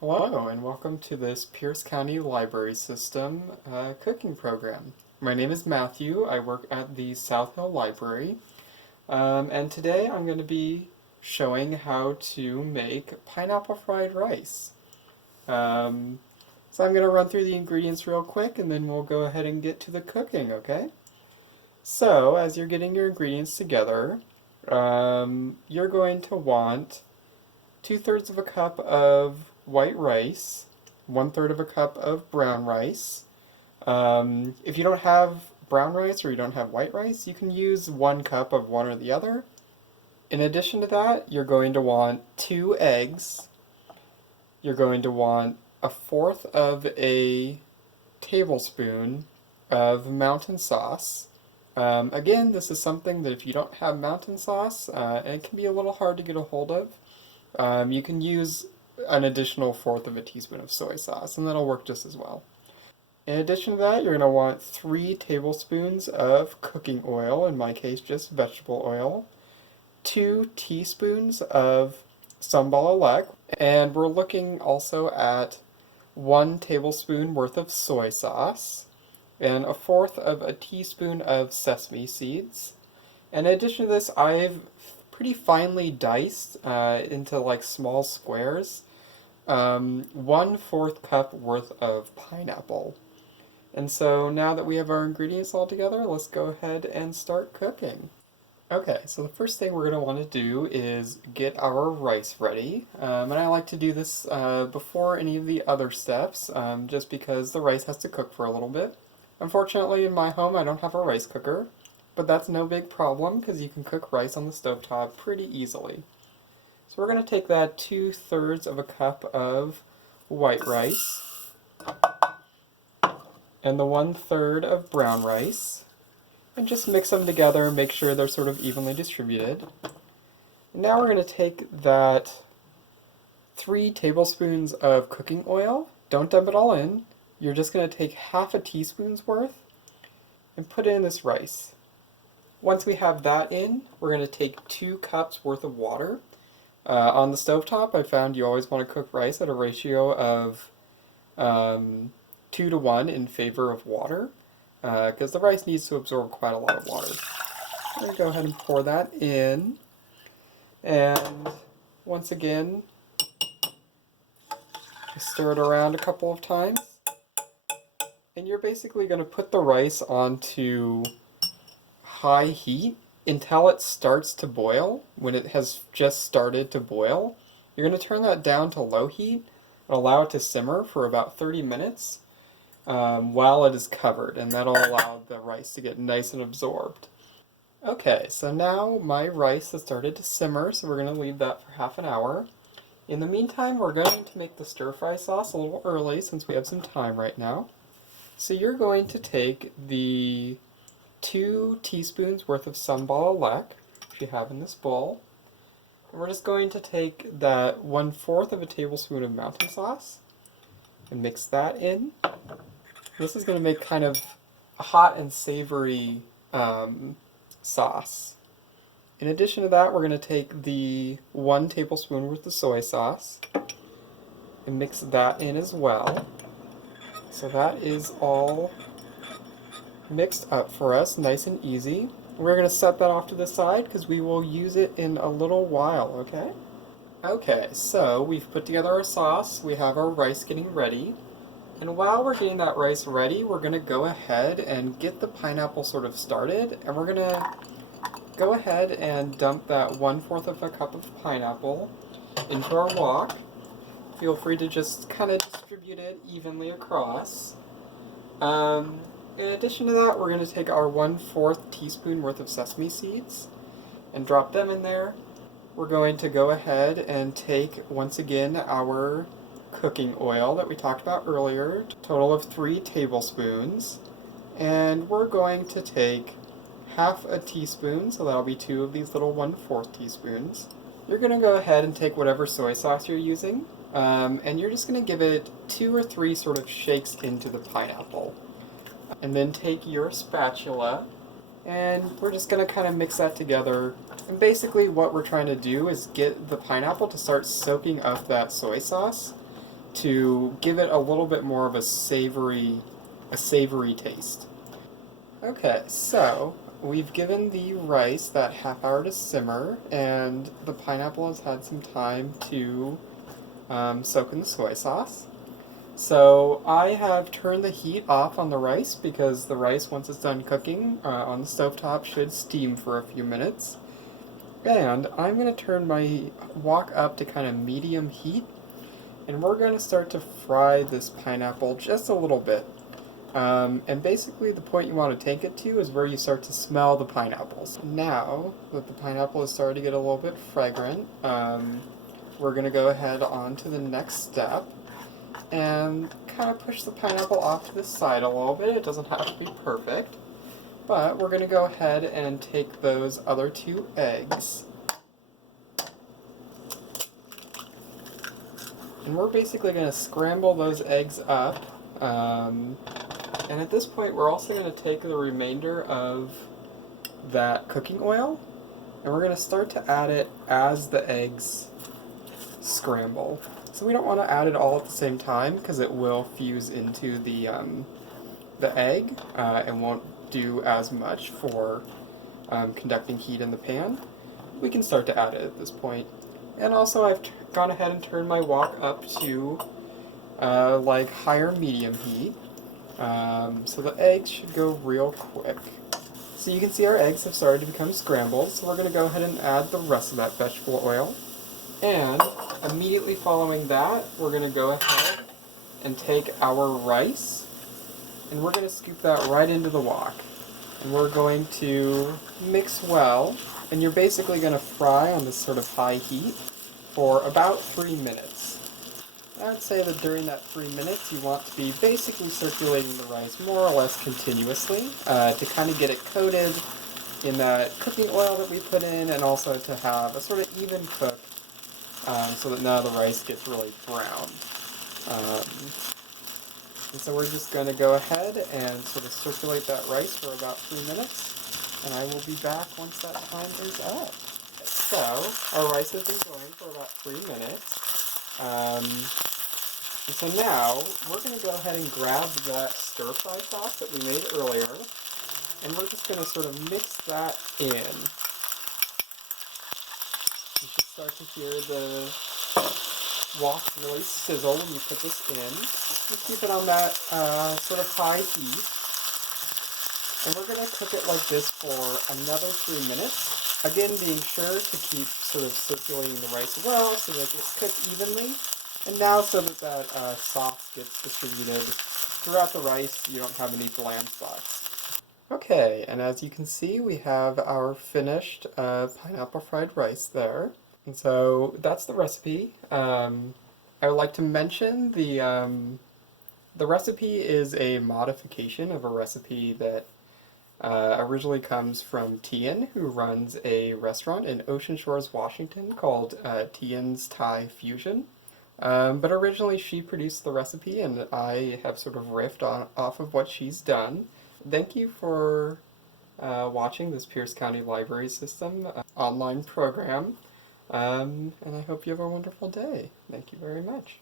Hello, and welcome to this Pierce County Library System cooking program. My name is Matthew. I work at the South Hill Library, and today I'm going to be showing how to make pineapple fried rice. So I'm going to run through the ingredients real quick, and then we'll go ahead and get to the cooking, okay? So, as you're getting your ingredients together, you're going to want 2/3 of a cup of white rice, 1/3 of a cup of brown rice. If you don't have brown rice or you don't have white rice, you can use 1 cup of one or the other. In addition to that, you're going to want 2 eggs. You're going to want 1/4 of a tablespoon of mountain sauce. Again, this is something that if you don't have mountain sauce, and it can be a little hard to get a hold of, you can use an additional 1/4 of a teaspoon of soy sauce, and that'll work just as well. In addition to that, you're going to want 3 tablespoons of cooking oil, in my case just vegetable oil, 2 teaspoons of sambal oelek, and we're looking also at 1 tablespoon worth of soy sauce, and 1/4 of a teaspoon of sesame seeds. In addition to this, I've pretty finely diced into like small squares 1/4 cup worth of pineapple. And so now that we have our ingredients all together, let's go ahead and start cooking. Okay, so the first thing we're going to want to do is get our rice ready. And I like to do this before any of the other steps, just because the rice has to cook for a little bit. Unfortunately, in my home, I don't have a rice cooker, but that's no big problem because you can cook rice on the stovetop pretty easily. So we're going to take that 2/3 of a cup of white rice and the 1/3 of brown rice, and just mix them together and make sure they're sort of evenly distributed. And now we're going to take that 3 tablespoons of cooking oil. Don't dump it all in. You're just going to take 1/2 teaspoon's worth and put it in this rice. Once we have that in, we're going to take 2 cups worth of water. On the stovetop, I found you always want to cook rice at a ratio of 2 to 1 in favor of water, because the rice needs to absorb quite a lot of water. I'm going to go ahead and pour that in, and once again, stir it around a couple of times. And you're basically going to put the rice onto high heat until it starts to boil. When it has just started to boil, you're going to turn that down to low heat and allow it to simmer for about 30 minutes while it is covered, and that'll allow the rice to get nice and absorbed. Okay, so now my rice has started to simmer, so we're going to leave that for half an hour. In the meantime, we're going to make the stir-fry sauce a little early since we have some time right now. So you're going to take the 2 teaspoons worth of sambal oelek, which you have in this bowl, and we're just going to take that 1/4 of a tablespoon of mountain sauce and mix that in. This is going to make kind of a hot and savory sauce. In addition to that, we're going to take the 1 tablespoon worth of soy sauce and mix that in as well. So that is all mixed up for us, nice and easy. We're going to set that off to the side because we will use it in a little while, okay? Okay, so we've put together our sauce, we have our rice getting ready, and while we're getting that rice ready, we're going to go ahead and get the pineapple sort of started, and we're going to go ahead and dump that 1/4 of a cup of pineapple into our wok. Feel free to just kind of distribute it evenly across. In addition to that, we're going to take our 1/4 teaspoon worth of sesame seeds and drop them in there. We're going to go ahead and take, once again, our cooking oil that we talked about earlier, a total of 3 tablespoons, and we're going to take 1/2 a teaspoon, so that'll be 2 of these little 1/4 teaspoons. You're going to go ahead and take whatever soy sauce you're using, and you're just going to give it 2 or 3 sort of shakes into the pineapple. And then take your spatula, and we're just going to kind of mix that together. And basically what we're trying to do is get the pineapple to start soaking up that soy sauce. to give it a little bit more of a savory taste. Okay, so we've given the rice that half hour to simmer, and the pineapple has had some time to soak in the soy sauce. So I have turned the heat off on the rice because the rice, once it's done cooking on the stovetop, should steam for a few minutes. And I'm going to turn my wok up to kind of medium heat, and we're going to start to fry this pineapple just a little bit. And basically the point you want to take it to is where you start to smell the pineapples. Now that the pineapple is starting to get a little bit fragrant, we're going to go ahead on to the next step and kind of push the pineapple off to the side a little bit. It doesn't have to be perfect, but we're going to go ahead and take those other 2 eggs, and we're basically going to scramble those eggs up. And at this point, we're also going to take the remainder of that cooking oil, and we're going to start to add it as the eggs scramble. So we don't want to add it all at the same time because it will fuse into the egg and won't do as much for conducting heat in the pan. We can start to add it at this point. And also I've gone ahead and turned my wok up to like higher medium heat. So the eggs should go real quick. So you can see our eggs have started to become scrambled, so we're going to go ahead and add the rest of that vegetable oil. And immediately following that, we're going to go ahead and take our rice, and we're going to scoop that right into the wok. And we're going to mix well, and you're basically going to fry on this sort of high heat for about 3 minutes. I'd say that during that 3 minutes, you want to be basically circulating the rice more or less continuously to kind of get it coated in that cooking oil that we put in, and also to have a sort of even cook so that none of the rice gets really browned. And so we're just going to go ahead and sort of circulate that rice for about 3 minutes, and I will be back once that time is up. So our rice has been going for about 3 minutes. And so now, we're going to go ahead and grab that stir-fry sauce that we made earlier, and we're just going to sort of mix that in. You should start to hear the wok really sizzle when you put this in. Just keep it on that sort of high heat. And we're going to cook it like this for another 3 minutes. Again, being sure to keep sort of circulating the rice well so that it gets cooked evenly. And now so that that sauce gets distributed throughout the rice, you don't have any bland spots. Okay, and as you can see, we have our finished pineapple fried rice there. And so that's the recipe. I would like to mention the recipe is a modification of a recipe that originally comes from Tian, who runs a restaurant in Ocean Shores, Washington called Tian's Thai Fusion. But originally she produced the recipe, and I have sort of riffed off of what she's done. Thank you for watching this Pierce County Library System online program, and I hope you have a wonderful day. Thank you very much.